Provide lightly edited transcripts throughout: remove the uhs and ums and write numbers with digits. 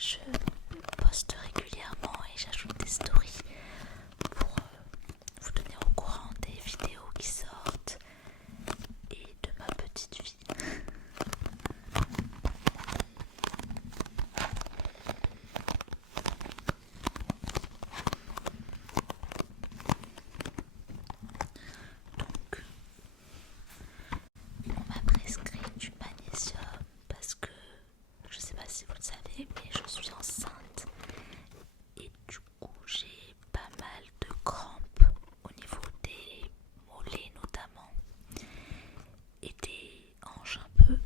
Je poste régulièrement et j'ajoute des stories pour vous tenir au courant des vidéos qui sortent et de ma petite vie. Donc, on m'a prescrit du magnésium parce que, je sais pas si vous le savez, mais je suis enceinte et du coup j'ai pas mal de crampes au niveau des mollets notamment et des hanches un peu.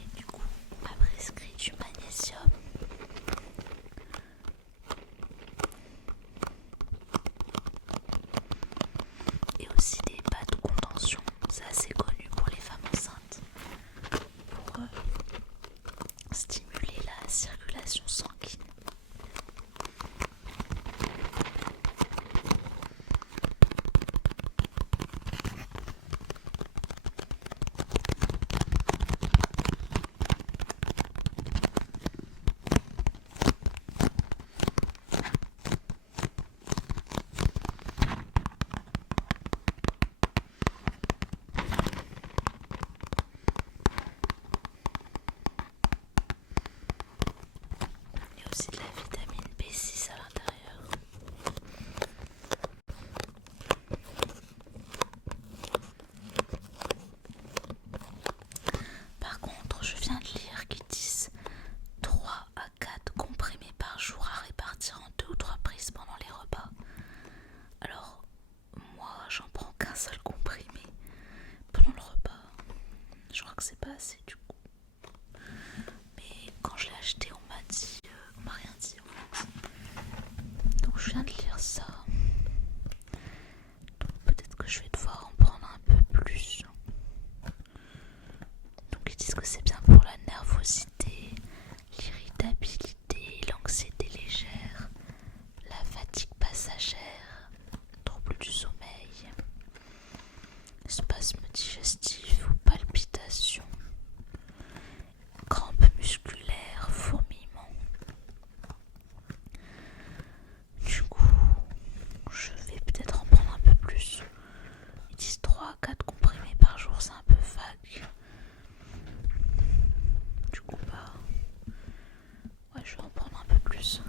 Et du coup on m'a prescrit du magnésium. Et aussi des bas de contention, c'est assez connu pour les femmes enceintes, pour stimuler la circulation sanguine. Il y a aussi de la vitamine B6 à l'intérieur. Par contre, je viens de lire qu'ils disent 3 à 4 comprimés par jour à répartir en 2 ou 3 prises pendant les repas. Alors, moi, j'en prends qu'un seul comprimé pendant le repas. Je crois que c'est pas assez du coup. Mais quand je l'ai acheté, on m'a dit, on m'a rien dit en fait. Donc je viens de lire ça. Donc peut-être que je vais devoir en prendre un peu plus. Donc ils disent que c'est bien pour la nervosité, l'irritabilité, l'anxiété légère, la fatigue passagère, troubles du sommeil, spasmes digestifs ou palpitations, crampes musculaires, fourmillements. Du coup, je vais peut-être en prendre un peu plus. Ils disent 3 à 4 comprimés par jour, c'est un peu vague. Du coup, bah, ouais, je vais en prendre un peu plus.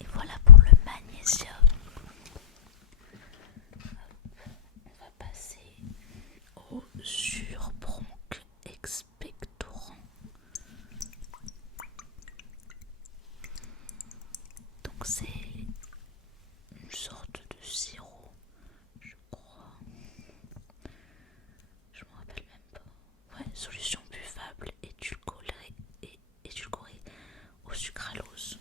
Et voilà pour le magnésium. On va passer au surbronque expectorant. Donc c'est une sorte de sirop, je crois. Je me rappelle même pas. Ouais, solution buvable édulcorée au sucralose.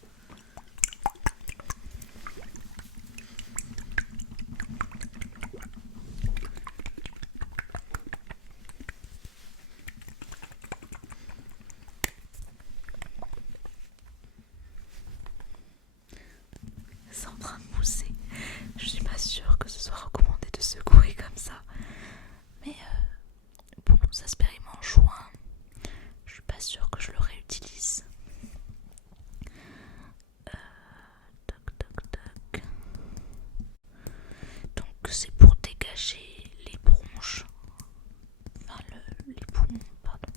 C'est en train de mousser. Je suis pas sûre que ce soit recommandé de secouer comme ça. Mais bon, ça se périme en juin. Je suis pas sûre que je le réutilise. Toc toc toc. Donc c'est pour dégager les bronches. Enfin les poumons, pardon.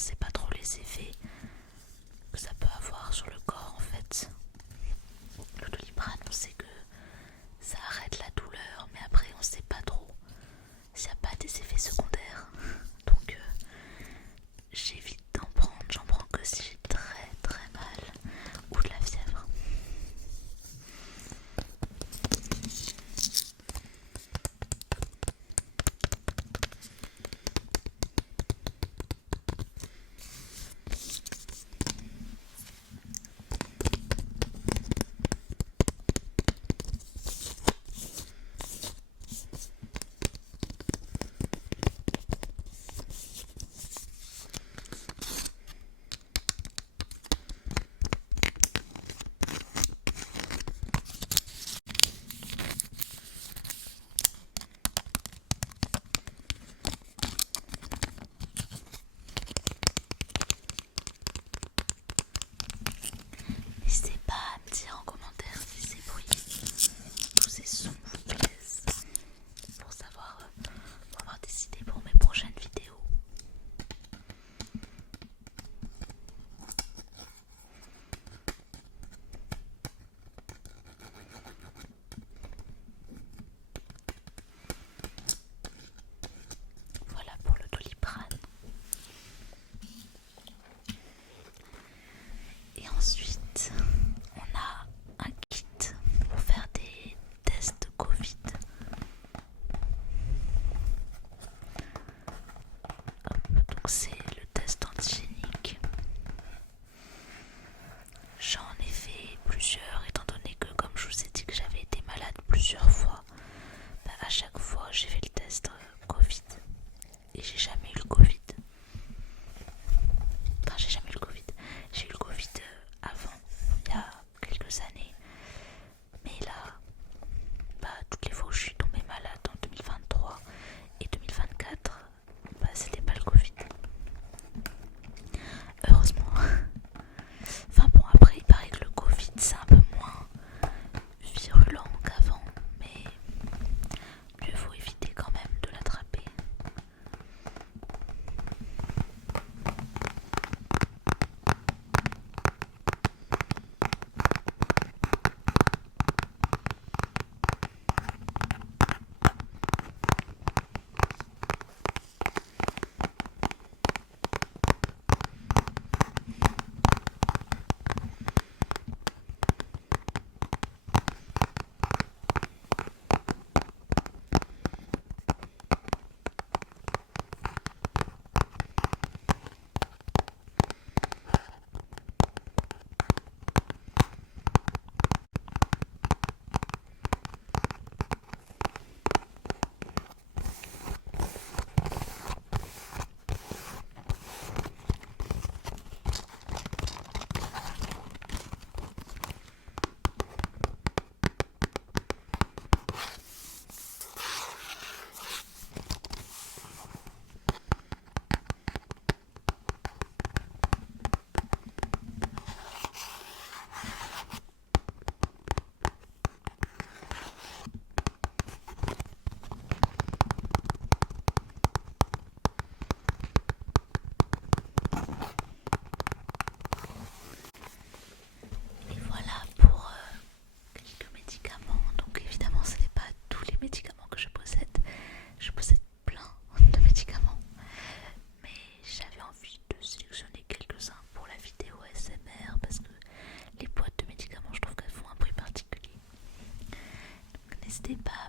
ne sait pas trop les effets que ça peut avoir sur le corps en fait. Le Doliprane, on sait que ça arrête la douleur, mais après on sait pas trop s'il n'y a pas des effets secondaires. Donc j'évite d'en prendre, j'en prends que si j'ai très très mal ou de la fièvre. N'hésitez pas à me dire en commentaire si ces bruits, tous ces sons vous plaisent, pour savoir, pour avoir des idées pour mes prochaines vidéos. Voilà pour le Doliprane. Et ensuite, on a un kit pour faire des tests Covid. Donc c'est le test antigénique. J'en ai fait plusieurs étant donné que, comme je vous ai dit que j'avais été malade plusieurs fois, à chaque fois j'ai fait le test Covid et j'ai jamais eu le Covid. Enfin, j'ai jamais eu le Covid. J'ai eu le Covid avant, il y a quelques années. Mais là, toutes les fois où je suis tombée malade en 2023 et 2024, c'était pas le Covid. Heureusement. Enfin bon, après il paraît que le Covid c'est un peu moins virulent qu'avant, mais mieux vaut éviter quand même de l'attraper. Et voilà pour quelques médicaments. Donc évidemment ce n'est pas tous les médicaments que je possède. Je possède plein de médicaments. Mais j'avais envie de sélectionner quelques-uns pour la vidéo ASMR parce que les boîtes de médicaments, je trouve qu'elles font un bruit particulier. Donc n'hésitez pas